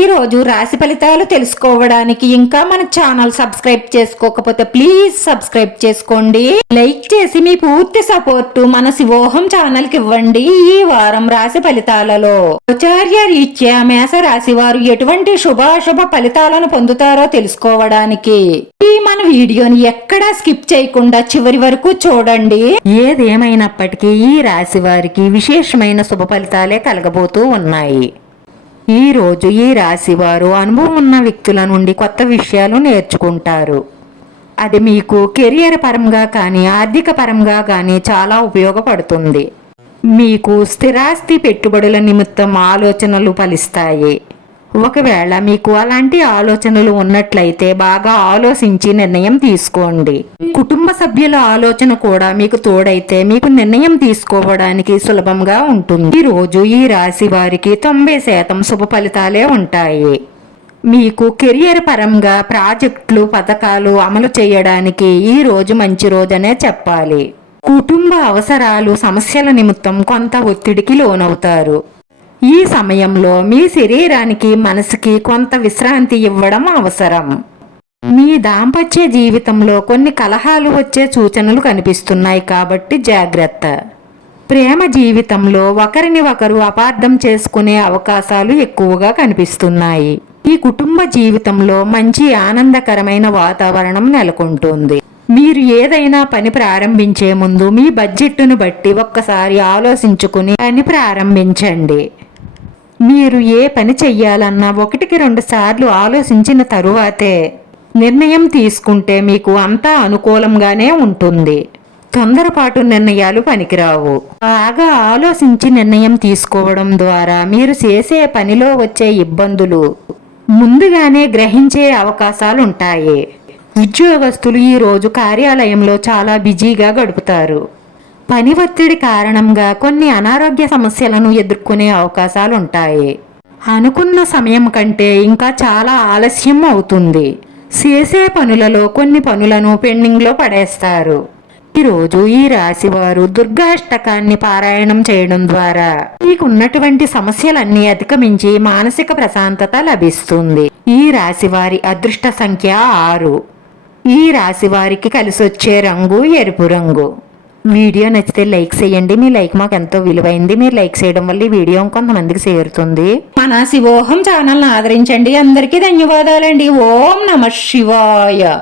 ఈరోజు రోజు రాశి ఫలితాలు తెలుసుకోవడానికి ఇంకా మన ఛానల్ సబ్స్క్రైబ్ చేసుకోకపోతే ప్లీజ్ సబ్స్క్రైబ్ చేసుకోండి. లైక్ చేసి మీ పూర్తి సపోర్టు మన శివోహం ఛానల్కి ఇవ్వండి ఈ వారం రాశి ఫలితాలలో. ఆచార్య రీత్యా మేష రాశి వారు ఎటువంటి శుభాశుభ ఫలితాలను పొందుతారో తెలుసుకోవడానికి. ఈ మన వీడియోని ఎక్కడా స్కిప్ చేయకుండా చివరి వరకు చూడండి. ఏదేమైనప్పటికీ ఈ రాశి వారికి విశేషమైన శుభ ఫలితాలే కలగబోతూ ఉన్నాయి. ఈరోజు ఈ రాశి వారు అనుభవం ఉన్న వ్యక్తుల నుండి కొత్త విషయాలు నేర్చుకుంటారు. అది మీకు కెరియర్ పరంగా కానీ ఆర్థిక పరంగా కానీ చాలా ఉపయోగపడుతుంది. మీకు స్థిరాస్తి పెట్టుబడుల నిమిత్తం ఆలోచనలు ఫలిస్తాయి. ఒకవేళ మీకు అలాంటి ఆలోచనలు ఉన్నట్లయితే బాగా ఆలోచించి నిర్ణయం తీసుకోండి. కుటుంబ సభ్యుల ఆలోచన కూడా మీకు తోడైతే మీకు నిర్ణయం తీసుకోవడానికి సులభంగా ఉంటుంది. ఈ రోజు ఈ రాశి వారికి తొంభై శాతం శుభ ఫలితాలే ఉంటాయి. మీకు కెరియర్ పరంగా ప్రాజెక్టులు పథకాలు అమలు చేయడానికి ఈ రోజు మంచి రోజనే చెప్పాలి. కుటుంబ అవసరాలు సమస్యల నిమిత్తం కొంత ఒత్తిడికి లోనవుతారు. ఈ సమయంలో మీ శరీరానికి మనసుకి కొంత విశ్రాంతి ఇవ్వడం అవసరం. మీ దాంపత్య జీవితంలో కొన్ని కలహాలు వచ్చే సూచనలు కనిపిస్తున్నాయి కాబట్టి జాగ్రత్త. ప్రేమ జీవితంలో ఒకరిని ఒకరు అపార్థం చేసుకునే అవకాశాలు ఎక్కువగా కనిపిస్తున్నాయి. ఈ కుటుంబ జీవితంలో మంచి ఆనందకరమైన వాతావరణం నెలకొంటుంది. మీరు ఏదైనా పని ప్రారంభించే ముందు మీ బడ్జెట్ను బట్టి ఒక్కసారి ఆలోచించుకుని పని ప్రారంభించండి. మీరు ఏ పని చెయ్యాలన్నా ఒకటికి రెండు సార్లు ఆలోచించిన తరువాతే నిర్ణయం తీసుకుంటే మీకు అంతా అనుకూలంగానే ఉంటుంది. తొందరపాటు నిర్ణయాలు పనికిరావు. బాగా ఆలోచించి నిర్ణయం తీసుకోవడం ద్వారా మీరు చేసే పనిలో వచ్చే ఇబ్బందులు ముందుగానే గ్రహించే అవకాశాలుంటాయి. ఉద్యోగస్తులు ఈరోజు కార్యాలయంలో చాలా బిజీగా గడుపుతారు. పని ఒత్తిడి కారణంగా కొన్ని అనారోగ్య సమస్యలను ఎదుర్కొనే అవకాశాలు ఉంటాయి అనుకున్న సమయం కంటే ఇంకా చాలా ఆలస్యం అవుతుంది. చేసే పనులలో కొన్ని పనులను పెండింగ్లో పడేస్తారు. ఈరోజు ఈ రాశి వారు దుర్గాష్టకాన్ని పారాయణం చేయడం ద్వారా మీకున్నటువంటి సమస్యలన్నీ అధిగమించి మానసిక ప్రశాంతత లభిస్తుంది. ఈ రాశి వారి అదృష్ట సంఖ్య ఆరు. ఈ రాశి వారికి కలిసొచ్చే రంగు ఎరుపు రంగు. వీడియో నచ్చితే లైక్ చేయండి. మీ లైక్ మాకు ఎంతో విలువైంది. మీరు లైక్ చేయడం వల్ల ఈ వీడియో కొంతమందికి చేరుతుంది. మన శివోహం ఛానల్ ఆదరించండి. అందరికీ ధన్యవాదాలండి. ఓం నమ శివాయ.